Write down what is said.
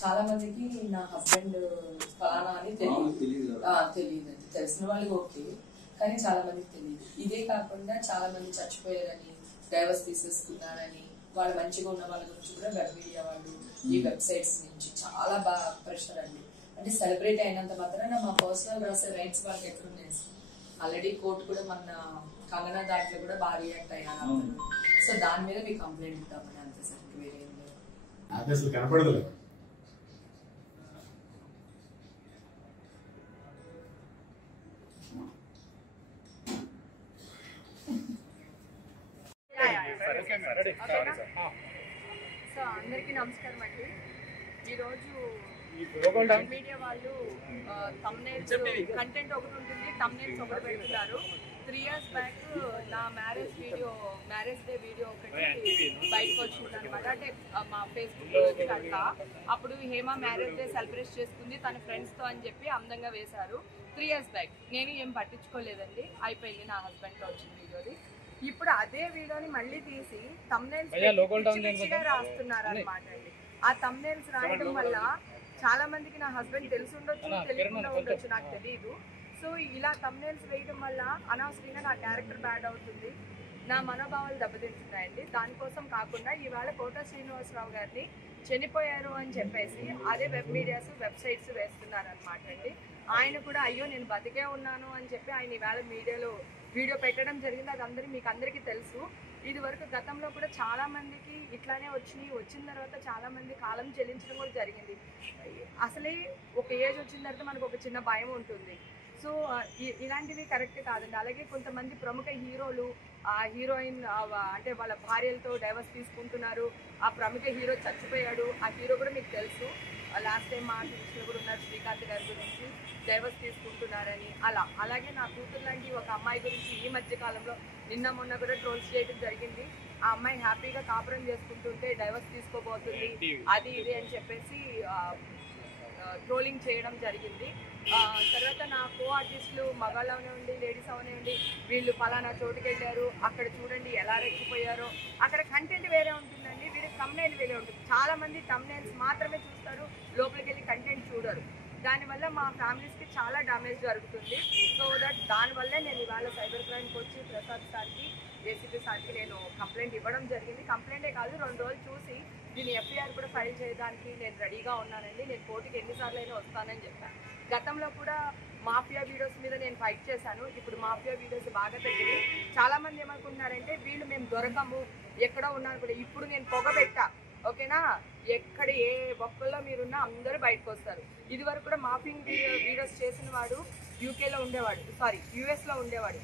చాలా మందికి నా హస్బెండ్ ఫలానా అని తెలియదు, తెలిసిన వాళ్ళకి ఓకే, కానీ చాలా మందికి తెలియదు. ఇదే కాకుండా చాలా మంది చచ్చిపోయారని, డైవర్స్ తీసేసుకున్నారని, వాళ్ళు మంచిగా ఉన్న వాళ్ళ గురించి కూడా వెబ్ మీడియా వాళ్ళు ఈ వెబ్సైట్స్ నుంచి చాలా బాగా ప్రెషర్ అండి. అంటే సెలబ్రేట్ అయినంత మాత్రాన మా పర్సనల్ రాసే రైట్స్ వాళ్ళకి ఎక్కడున్నాయి? ఆల్రెడీ కోర్టు కూడా మన కంగనా దాంట్లో కూడా బాగా రియాక్ట్ అయ్యాను. సో దాని మీద మీకు కంప్లైంట్ ఇద్దామని అంతే సార్, వేరే ఏం లేదు. అసలు కనపడదు. సో అందరికీ నమస్కారం అండి. ఈరోజు మీడియా వాళ్ళు థంబ్నెయిల్స్ కంటెంట్ ఒకటి ఉంటుంది, థంబ్నెయిల్స్ ఒకటి పెడుతున్నారు. 3 years బ్యాక్ నా మ్యారేజ్ డే వీడియో ఒకటి బయటకు వచ్చింది అనమాట. అంటే మా ఫేస్బుక్లో కనుక అప్పుడు హేమ మ్యారేజ్ డే సెలబ్రేట్ చేసుకుంది తన ఫ్రెండ్స్తో అని చెప్పి అందంగా వేశారు. 3 years బ్యాక్ నేను ఏం పట్టించుకోలేదండి, అయిపోయింది. నా హస్బెండ్తో వచ్చిన వీడియోది. ఇప్పుడు అదే వీడియోని మళ్ళీ తీసి థంబ్నెయిల్స్ రాస్తున్నారు అనమాట అండి. ఆ థంబ్నెయిల్స్ రాయడం వల్ల చాలా మందికి నా హస్బెండ్ తెలిసి ఉండొచ్చు, తెలియకుండా ఉండొచ్చు, నాకు తెలియదు. సో ఇలా థంబ్నెయిల్స్ వేయడం వల్ల అనవసరంగా నా క్యారెక్టర్ బ్యాడ్ అవుతుంది, నా మనోభావాలు దెబ్బతింటున్నాయండి. దానికోసం కాకుండా ఇవాళ కోట శ్రీనివాసరావు గారిని చనిపోయారు అని చెప్పేసి అదే వెబ్ మీడియాస్ వెబ్సైట్స్ వేస్తున్నారు అనమాట అండి. ఆయన కూడా అయ్యో నేను బతికే ఉన్నాను అని చెప్పి ఆయన ఇవాళ మీడియాలో వీడియో పెట్టడం జరిగింది. అది మీకు అందరికీ తెలుసు. ఇది వరకు గతంలో కూడా చాలా మందికి ఇట్లానే వచ్చిన తర్వాత చాలా మంది కాలం చెల్లించడం కూడా జరిగింది. అసలే ఒక ఏజ్ వచ్చిన తర్వాత మనకు ఒక చిన్న భయం ఉంటుంది. సో ఇలాంటివి కరెక్ట్ కాదండి. అలాగే కొంతమంది ప్రముఖ హీరోలు హీరోయిన్ అంటే వాళ్ళ భార్యలతో డైవర్స్ తీసుకుంటున్నారు. ఆ ప్రముఖ హీరో చచ్చిపోయాడు, ఆ హీరో కూడా మీకు తెలుసు. లాస్ట్ టైం మా దృష్టిలో కూడా ఉన్నారు, శ్రీకాంత్ గారి గురించి డైవర్స్ తీసుకుంటున్నారని. అలాగే నా కూతురు లాంటి ఒక అమ్మాయి గురించి ఈ మధ్య కాలంలో నిన్న మొన్న కూడా ట్రోల్స్ చేయడం జరిగింది. ఆ అమ్మాయి హ్యాపీగా కాపురం చేసుకుంటుంటే డైవర్స్ తీసుకోబోతుంది అది ఇది అని చెప్పేసి ట్రోలింగ్ చేయడం జరిగింది. తర్వాత నా కో ఆర్టిస్టులు మగాళ్ళు అవనివ్వండి, లేడీస్ అవనివ్వండి, వీళ్ళు ఫలానా చోటుకి వెళ్ళారు, అక్కడ చూడండి ఎలా రెచ్చిపోయారో. అక్కడ కంటెంట్ వేరే ఉంటుందండి, వీళ్ళకి థంబ్నెయిల్ వేరే ఉంటుంది. చాలా మంది థంబ్నెయిల్స్ మాత్రమే చూస్తారు, లోపలికి వెళ్ళి కంటెంట్ చూడరు. దానివల్ల మా ఫ్యామిలీస్కి చాలా డ్యామేజ్ జరుగుతుంది. సో దానివల్లే నేను ఇవాళ సైబర్ క్రైమ్కి వచ్చి ప్రసాద్ సార్కి, ఏసీపీ సార్కి నేను కంప్లైంట్ ఇవ్వడం జరిగింది. కంప్లైంటే కాదు, 2 రోజులు చూసి దీన్ని ఎఫ్ఐఆర్ కూడా ఫైల్ చేయడానికి నేను రెడీగా ఉన్నానండి. నేను కోర్టుకి ఎన్నిసార్లు అయినా వస్తానని చెప్పాను. గతంలో కూడా మాఫియా వీడియోస్ మీద నేను ఫైట్ చేశాను. ఇప్పుడు మాఫియా వీడియోస్ బాగా తగ్గినాయి. చాలామంది ఏమనుకుంటున్నారంటే వీళ్ళు మేము దొరకము, ఎక్కడో ఉన్నారు కూడా. ఇప్పుడు నేను పొగబెట్టా, ఓకేనా? ఎక్కడ ఏ బొక్కల్లో మీరున్నా అందరూ బయటకు వస్తారు. ఇది వరకు కూడా మాఫింగ్ వీడియోస్ చేసిన వాడు యూకేలో ఉండేవాడు, యుఎస్లో ఉండేవాడు.